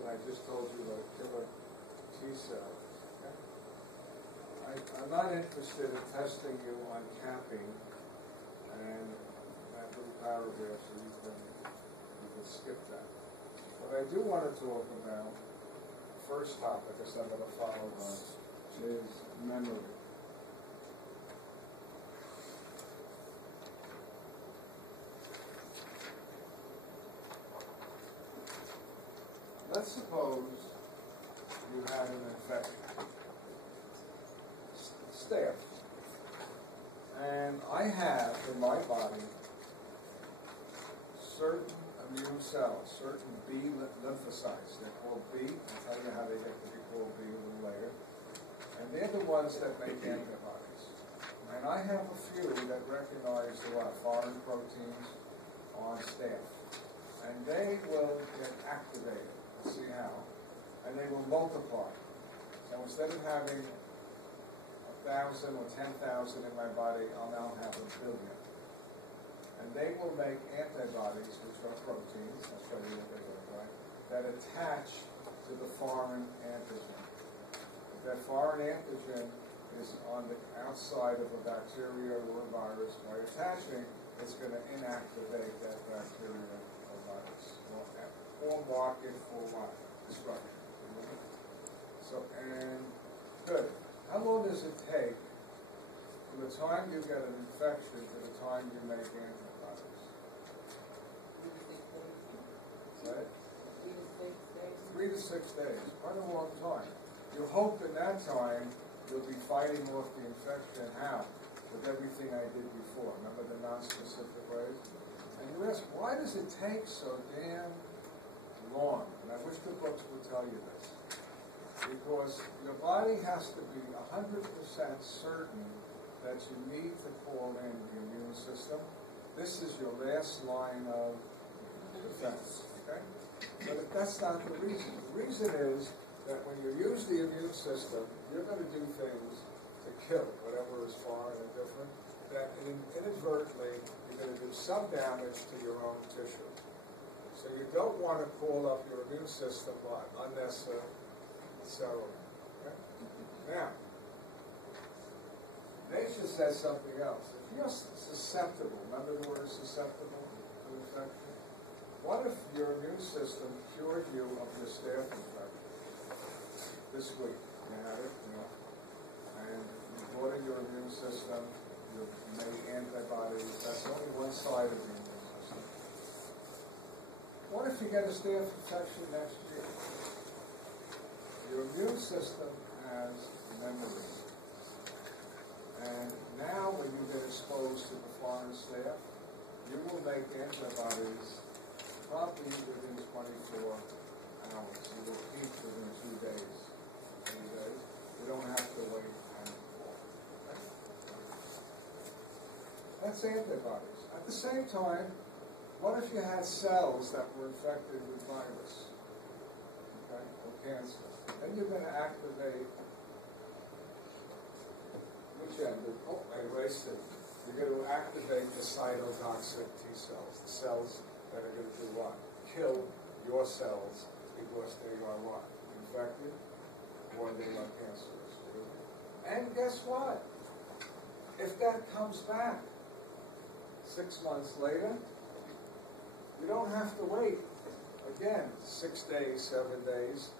and I just told you about killer T cells. Okay? I'm not interested in testing you on capping and that little paragraph, so you can skip that. What I do want to talk about, the first topic, as I'm going to follow on, is memory. Let's suppose you had an infection, staph, and I have in my body certain immune cells, certain B lymphocytes. They're called B. I'll tell you how they get to be called B a little later. And they're the ones that make antibodies. And I have a few that recognize foreign proteins on staph. And they will get activated. Let's see how. And they will multiply. So instead of having 1,000 or 10,000 in my body, I'll now have 1 billion. And they will make antibodies, which are proteins, I'll show you what they look like, that attach to the foreign antigen. If that foreign antigen is on the outside of a bacteria or a virus, by attaching, it's going to inactivate that bacteria or virus. Or mark it for what? Destruction. So, and good. How long does it take from the time you get an infection to the time you make antibodies? 3 to 6 days. Quite a long time. You hope in that time you'll be fighting off the infection. How? With everything I did before. Remember the non-specific ways? And you ask, why does it take so damn long? And I wish the books would tell you this. Because your body has to be 100% certain that you need to call in the immune system. This is your last line of defense. Okay? But that's not the reason. The reason is that when you use the immune system, you're going to do things to kill whatever is foreign and different, that inadvertently you're going to do some damage to your own tissue. So you don't want to call up your immune system unnecessarily. Okay? Now, nature says something else. If you're susceptible, remember the word susceptible to infection? What if your immune system cured you of your staph infection this week? You had it, and you brought in your immune system, you made antibodies. That's only one side of the immune system. What if you get a staph infection next year? Your immune system has memory. And now when you get exposed to the foreign staph, you will make antibodies probably within 24 hours. You will peak within 2 days. 3 days. You don't have to wait anymore. Okay? That's antibodies. At the same time, what if you had cells that were infected with virus? Okay? Or cancer? Then you're going to activate which end? Oh, I erased it. You're going to activate the cytotoxic T cells, the cells that are going to do what? Kill your cells because they are what? Infected or they are cancerous. And guess what? If that comes back 6 months later, you don't have to wait. Again, 6 days, 7 days.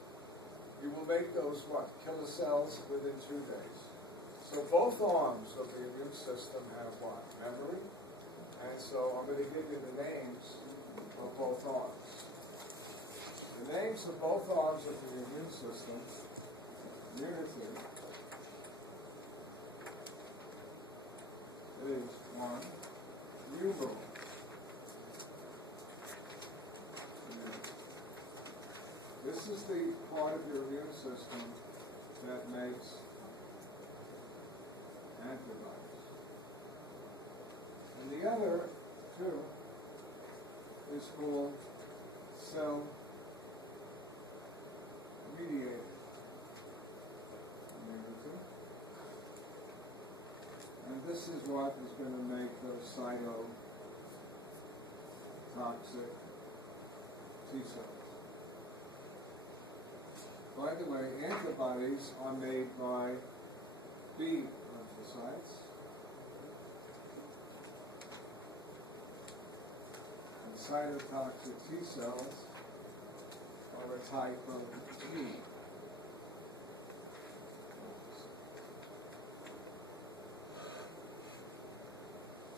You will make those what? Killer cells within 2 days. So both arms of the immune system have what? Memory. And so I'm going to give you the names of both arms. The names of both arms of the immune system, unity, is one, humoral. This is the part of your immune system that makes antibodies. And the other two is called cell mediated immunity. And this is what is going to make those cytotoxic T cells. by the way, antibodies are made by B lymphocytes. And cytotoxic T cells are a type of T.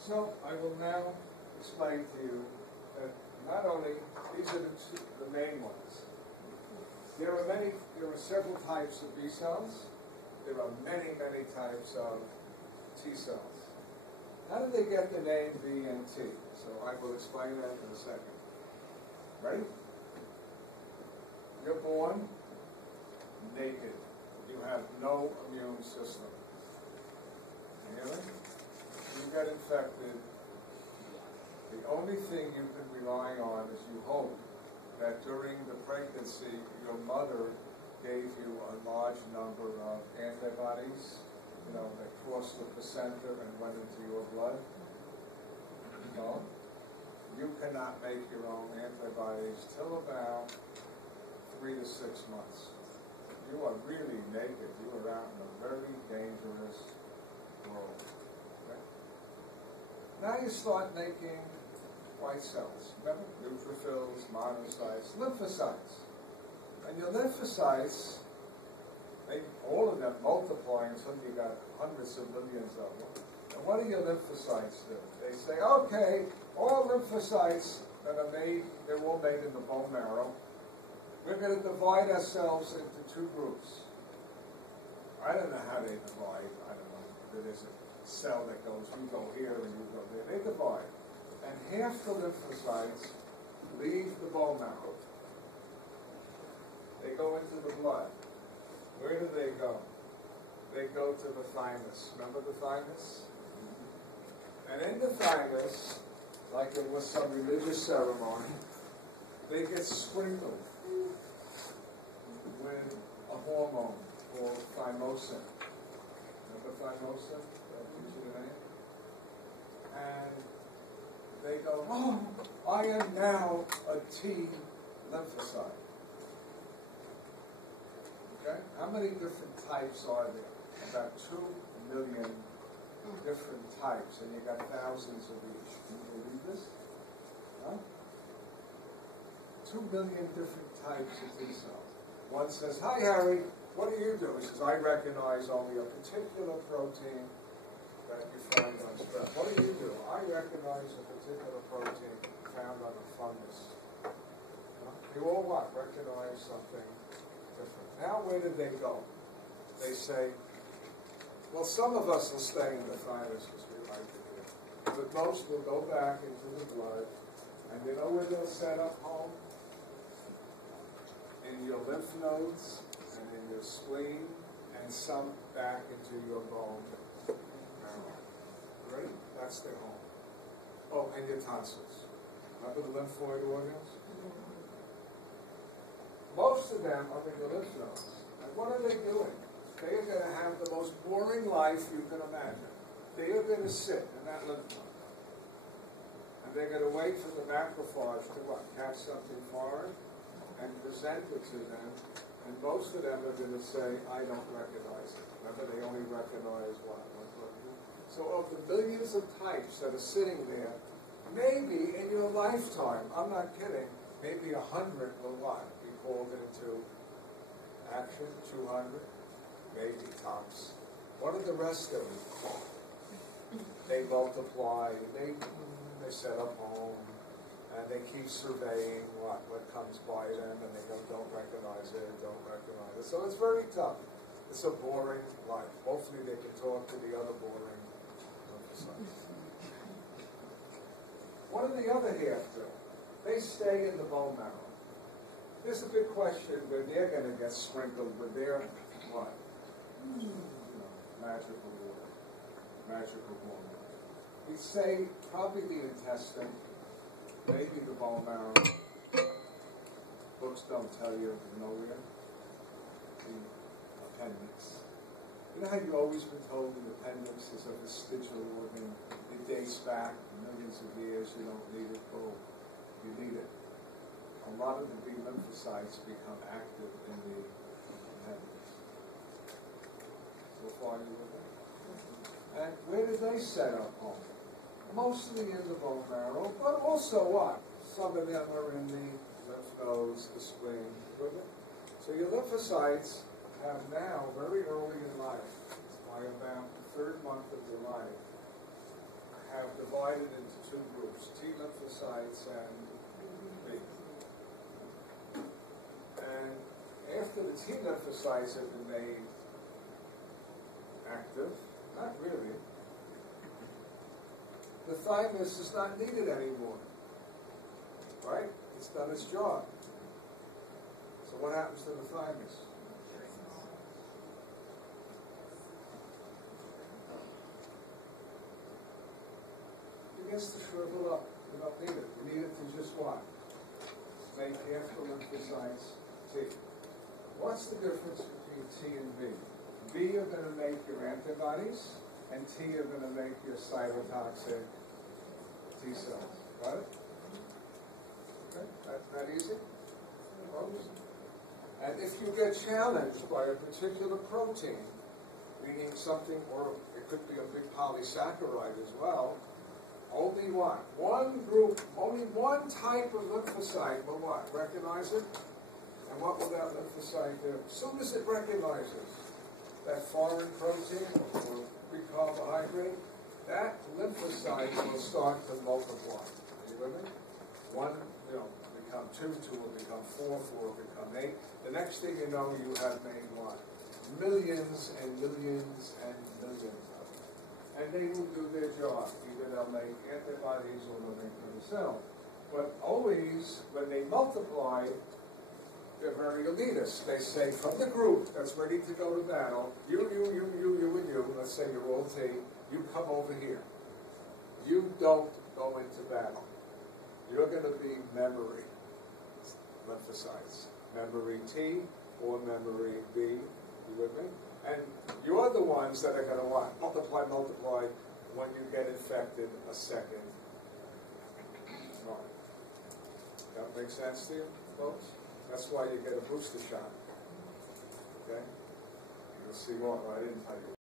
So I will now explain to you that not only these are the main ones. There are several types of B cells. There are many types of T cells. How did they get the name B and T? So I will explain that in a second. Ready? You're born naked. You have no immune system. You hear me? You get infected. The only thing you can rely on is you hope that during the pregnancy, your mother gave you a large number of antibodies, that crossed the placenta and went into your blood. No, you cannot make your own antibodies till about 3 to 6 months. You are really naked. You are out in a very dangerous world. Okay? Now you start making white cells. Remember? Neutrophils, monocytes, lymphocytes. And your lymphocytes, all of them multiply until you got hundreds of millions of them. And what do your lymphocytes do? They say, okay, all lymphocytes that are made, they're all made in the bone marrow. We're going to divide ourselves into 2 groups. I don't know how they divide. I don't know. There is a cell that goes, you go here and you go there. They divide. And half the lymphocytes leave the bone marrow. They go into the blood. Where do they go? They go to the thymus. Remember the thymus? And in the thymus, like it was some religious ceremony, they get sprinkled with a hormone called thymosin. Remember thymosin? That gives you the name? And they go, oh, I am now a T lymphocyte. Okay? How many different types are there? About 2 million different types, and you got thousands of each. Can you believe this? Huh? 2 million different types of T cells. One says, hi Harry, what do you do? He says, I recognize only a particular protein that you find on stress. What do you do? I recognize a particular protein found on a fungus. You all what? Recognize something different. Now where did they go? They say, well, some of us will stay in the thymus because we like it here. But most will go back into the blood. And you know where they'll set up home? In your lymph nodes and in your spleen, and some back into your bone. Right? That's their home. Oh, and your tonsils. Remember the lymphoid organs? Most of them are in the lymph nodes. And what are they doing? They are going to have the most boring life you can imagine. They are going to sit in that lymph node. And they're going to wait for the macrophage to what? Catch something foreign and present it to them. And most of them are going to say, I don't recognize it. Remember, they only recognize what? So of the billions of types that are sitting there, maybe in your lifetime, I'm not kidding, maybe 100 will what? Be called into action, 200, maybe tops. What are the rest of them? They multiply, they set up home, and they keep surveying what comes by them, and they don't recognize it, don't recognize it. So it's very tough. It's a boring life. Hopefully they can talk to the other boring lymphocytes. What do the other half do? They stay in the bone marrow. There's a big question where they're going to get sprinkled with their what? Magical water, magical hormone. We say probably the intestine, maybe the bone marrow. Books don't tell you nowhere. The appendix. You know how you've always been told the appendix is a vestigial organ? It dates back millions of years. You don't need it. Oh, you need it. A lot of the B lymphocytes become active in the So far, you with me? And where did they set up home? Mostly in the bone marrow, but also what? Some of them are in the lymph nodes, the spleen, with it. So your lymphocytes have now, very early in life, by about the third month of your life, have divided into two groups, T lymphocytes and B. And after the T lymphocytes have been made active, not really, the thymus is not needed anymore, right? It's done its job. So what happens to the thymus? It begins to shrivel up. You don't need it. You need it to just what? Make half the lymphocytes T. What's the difference between T and B? B are going to make your antibodies, and T are going to make your cytotoxic T cells. Got it? Okay, that easy? And if you get challenged by a particular protein, meaning something, or it could be a big polysaccharide as well, only what? One group, only one type of lymphocyte will what? Recognize it? And what will that lymphocyte do? As soon as it recognizes that foreign protein or big carbohydrate, that lymphocyte will start to multiply. Are you with me? One will become 2, 2 will become 4, 4 will become 8. The next thing you know, you have made what? Millions and millions and millions of them. And they will do their job. Either they'll make antibodies or they'll make the cell. But always, when they multiply, they're very elitist. They say, from the group that's ready to go to battle, you, and you, let's say you're all T, you come over here. You don't go into battle. You're going to be memory lymphocytes. Memory T or memory B. You with me? And you're the ones that are going to what? Multiply, multiply when you get infected a second time. That makes sense to you, folks? That's why you get a booster shot. Okay? You'll see what I didn't tell you.